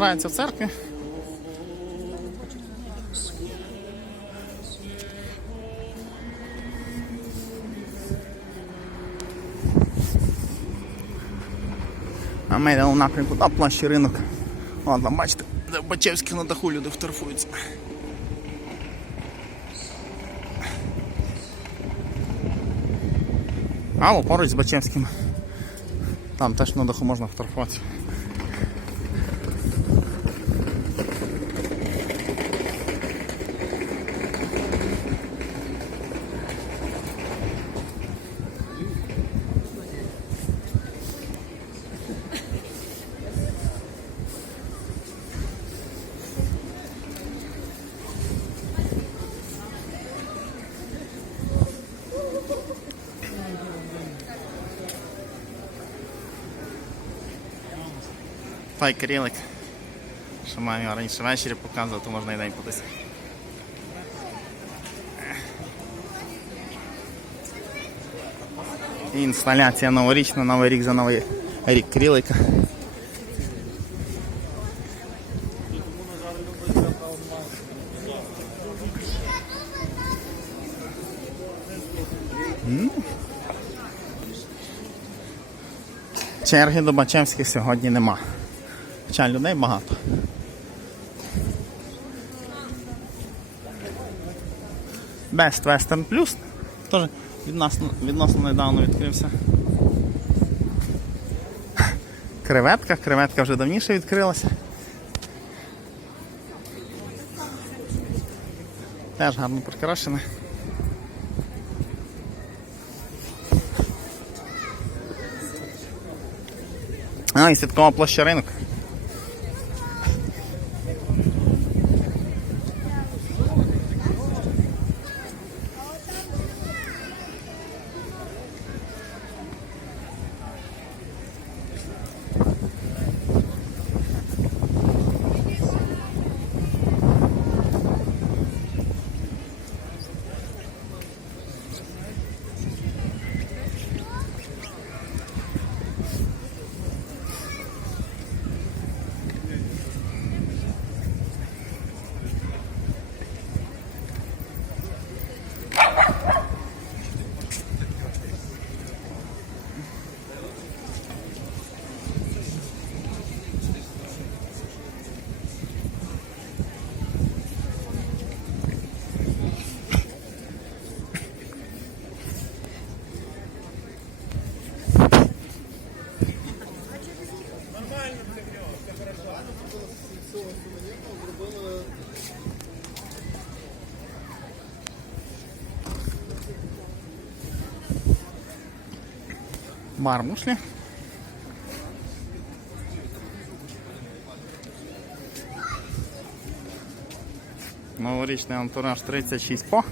збирається в церкві. А ми йдемо в напрямку на площі ринок. О, там бачите, в Бачевських на даху люди фотографуються. А, поруч з Бачевським. Там теж на даху можна фотографуватися. Той Кирилик. Що маю раніше ввечері показувати, то можна і день. І інсталяція новорічна, новий рік за новий рік Кирилика. Черги до Бачевських сьогодні нема. Хоча людей багато. Best Western Plus. Теж відносно, відносно недавно відкрився. Креветка, креветка вже давніше відкрилася. Теж гарно прикрашена. А, і святкова площа ринок. Бар мушлі. Новорічний антураж 36 по.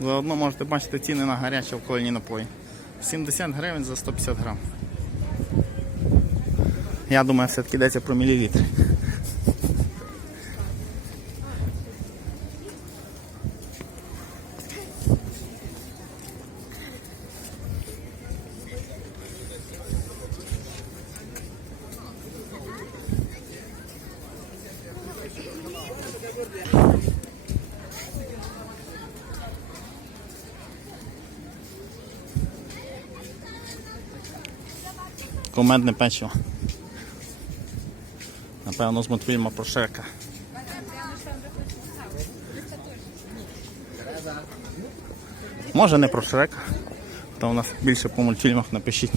Заодно можете бачити ціни на гарячі алкогольні напої. 70 гривень за 150 грам. Я думаю, все-таки йдеться про мілілітри. Комедне печиво. Напевно, з мультфільму про Шрека. Може не про Шрека. То у нас більше по мультфільмах напишіть.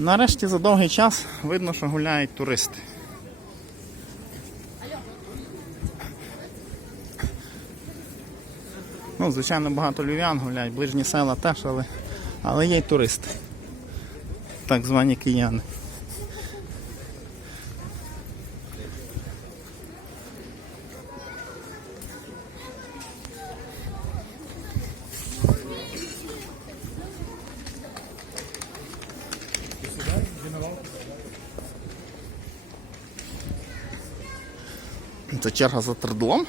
Нарешті за довгий час видно, що гуляють туристи. Ну, звичайно, багато львів'ян гуляють, ближні села теж, але, але є й туристи. Так звані кияни. Це черга за тредлом.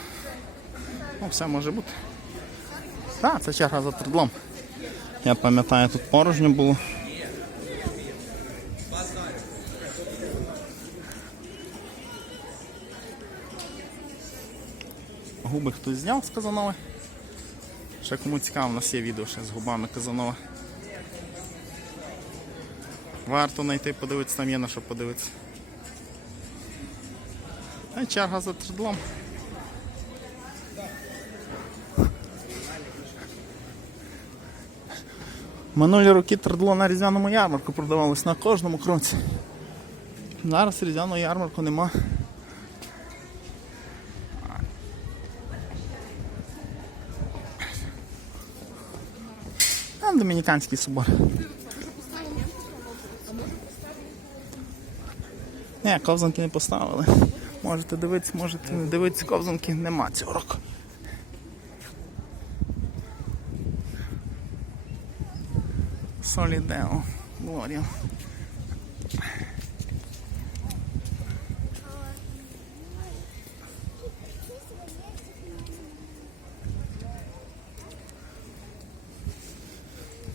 Ну, все може бути. Так, це черга за тредлом. Я пам'ятаю, тут порожньо було. Губи хтось зняв з Казанова. Ще кому цікаво, у нас є відео ще з губами Казанова. Варто знайти, подивитися, там є на що подивитися. А черга за тредлом. Минулі роки тредло на різдвяному ярмарку продавалось на кожному кроці. Зараз різдвяного ярмарку нема. Там Домініканський собор. Ні, ковзанки не поставили. Можете дивитися, можете не дивитися, ковзанки нема цього року. Солідео. Глорія.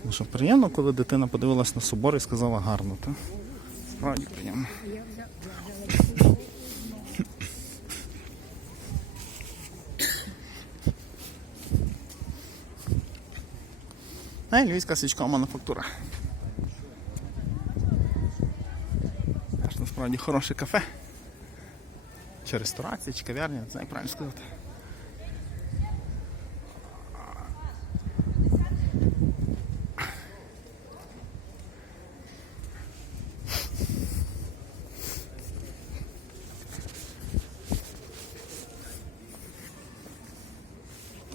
Ну що, приємно, коли дитина подивилась на собор і сказала гарно, так? Справді приємно. А і львівська свічкова мануфактура. Теж насправді хороше кафе. Чи ресторація, чи кав'ярня, не знаю, правильно сказати.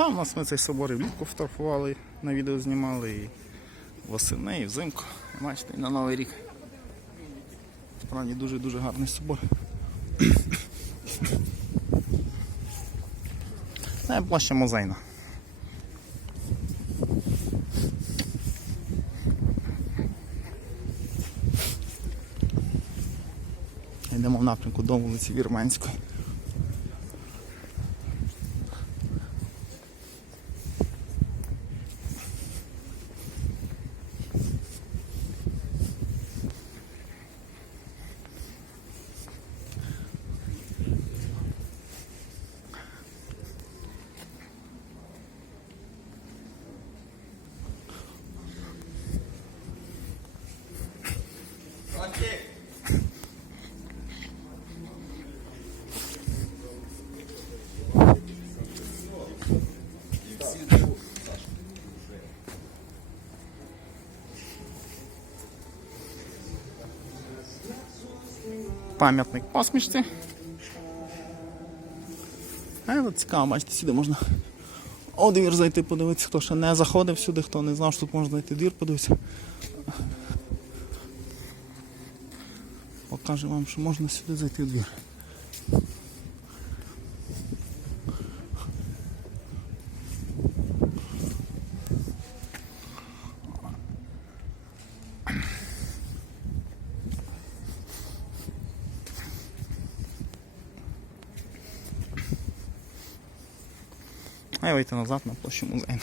Там у нас ми цей собор і влітку фотографували, на відео знімали і восени, і взимку. Бачите, і на Новий рік. Справді дуже-дуже гарний собор. Це площа музейна. Йдемо в напрямку до вулиці Вірменської. Пам'ятник посмішці. А от цікаво, бачите, сюди можна у двір зайти, подивитися, хто ще не заходив сюди, хто не знав, що тут можна зайти двір, подивитися. Покажу вам, що можна сюди зайти в двір. Я вийти назад на площу музейну.